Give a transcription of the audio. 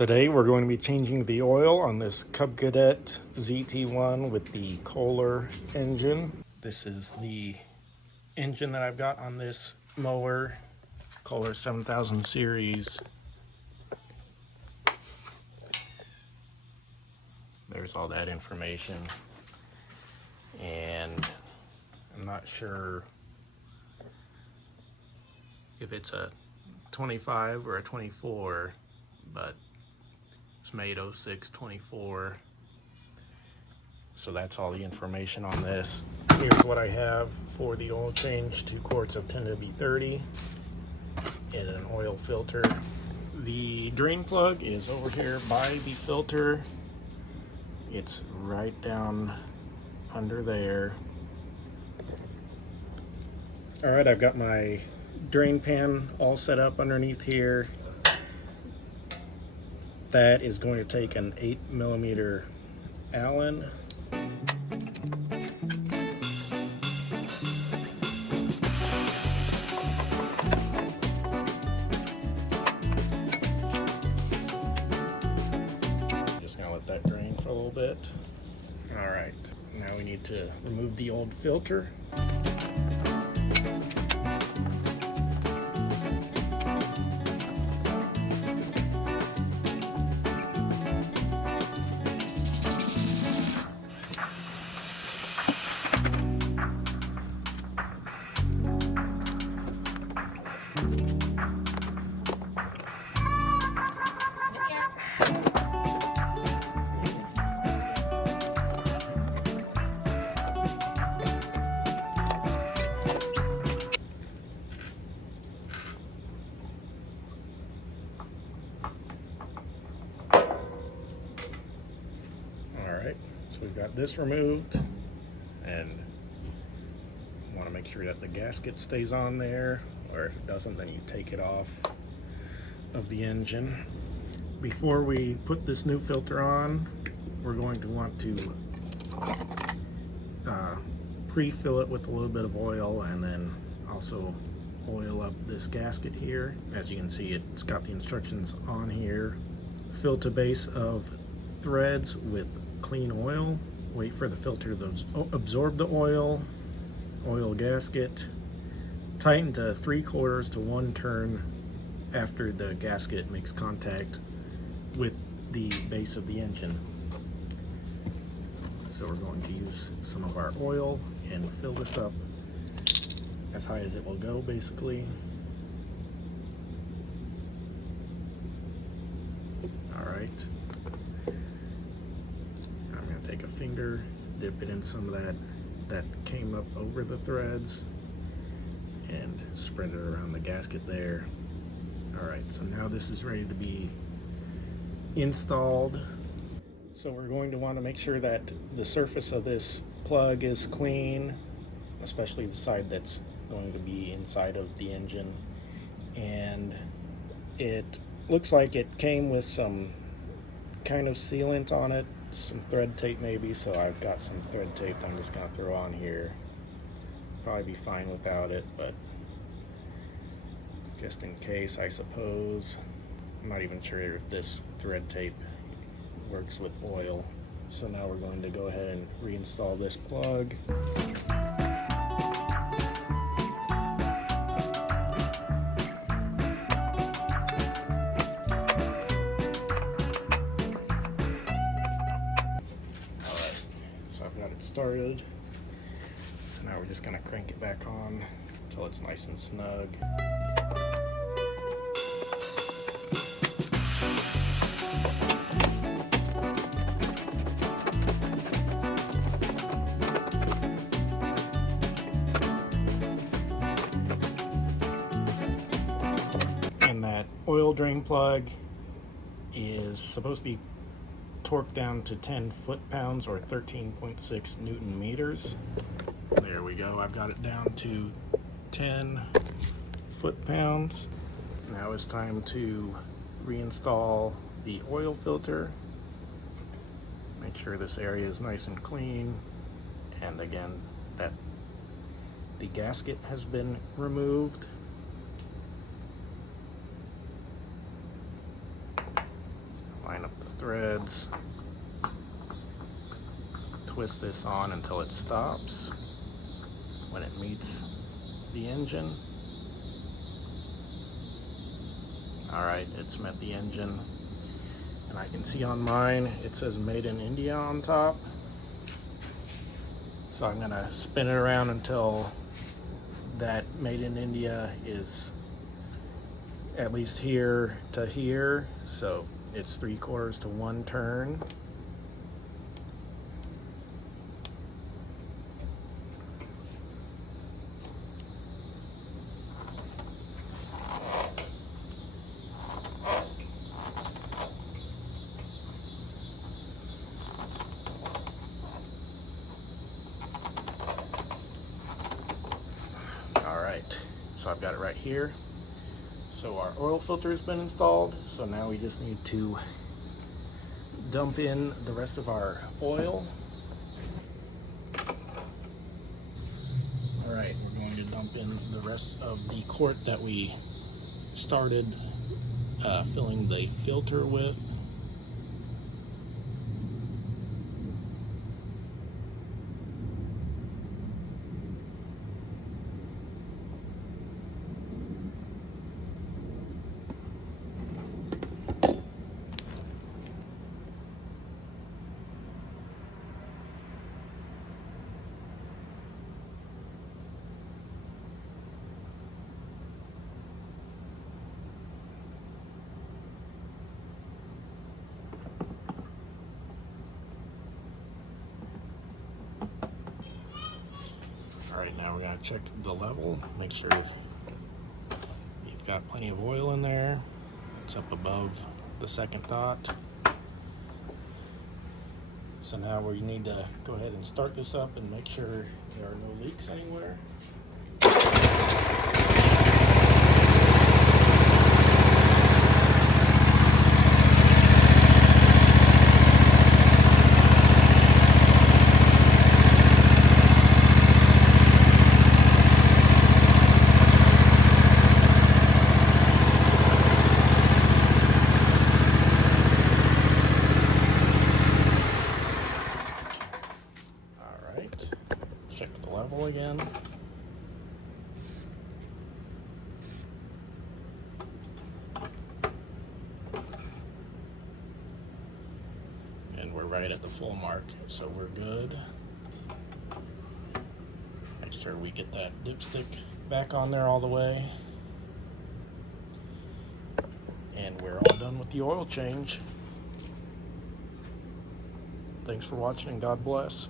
Today we're going to be changing the oil on this Cub Cadet ZT1 with the Kohler engine. This is the engine that I've got on this mower, Kohler 7000 series. There's all that information, and I'm not sure if it's a 25 or a 24, but it's made 06-24, so that's all the information on this. Here's what I have for the oil change: 2 quarts of 10W30 and an oil filter. The drain plug is over here by the filter. It's right down under there. All right, I've got my drain pan all set up underneath here. That is going to take an 8mm Allen. Just gonna let that drain for a little bit. All right, now we need to remove the old filter. So we've got this removed, and want to make sure that the gasket stays on there, or if it doesn't, then you take it off of the engine. Before we put this new filter on, we're going to want to pre-fill it with a little bit of oil, and then also oil up this gasket here. As you can see, it's got the instructions on here. Fill to base of threads with clean oil. Wait for the filter to absorb the oil. Oil gasket. Tighten to 3/4 to 1 turn after the gasket makes contact with the base of the engine. So we're going to use some of our oil and fill this up as high as it will go, basically. All right. I'm going to take a finger, dip it in some of that came up over the threads, and spread it around the gasket there. All right, so now this is ready to be installed. So we're going to want to make sure that the surface of this plug is clean, especially the side that's going to be inside of the engine. And it looks like it came with some kind of sealant on it, some thread tape maybe, so I've got some thread tape I'm just going to throw on here. Probably be fine without it, but just in case, I suppose. I'm not even sure if this thread tape works with oil. So now we're going to go ahead and reinstall this plug. Alright, so I've got it started. So now we're just going to crank it back on until it's nice and snug. Oil drain plug is supposed to be torqued down to 10 foot-pounds or 13.6 Newton meters. There we go. I've got it down to 10 foot-pounds. Now it's time to reinstall the oil filter. Make sure this area is nice and clean, and again that the gasket has been removed. pads. Twist this on until it stops when it meets the engine. Alright, it's met the engine, and I can see on mine it says Made in India on top. So I'm going to spin it around until that Made in India is at least here to here, so it's 3/4 to 1 turn. Alright, so I've got it right here. So our oil filter has been installed, so now we just need to dump in the rest of our oil. Alright, we're going to dump in the rest of the quart that we started filling the filter with. Alright, now we're going to check the level, make sure you've got plenty of oil in there. It's up above the second dot. So now we need to go ahead and start this up and make sure there are no leaks anywhere. Check the level again. And we're right at the full mark, so we're good. Make sure we get that dipstick back on there all the way. And we're all done with the oil change. Thanks for watching, and God bless.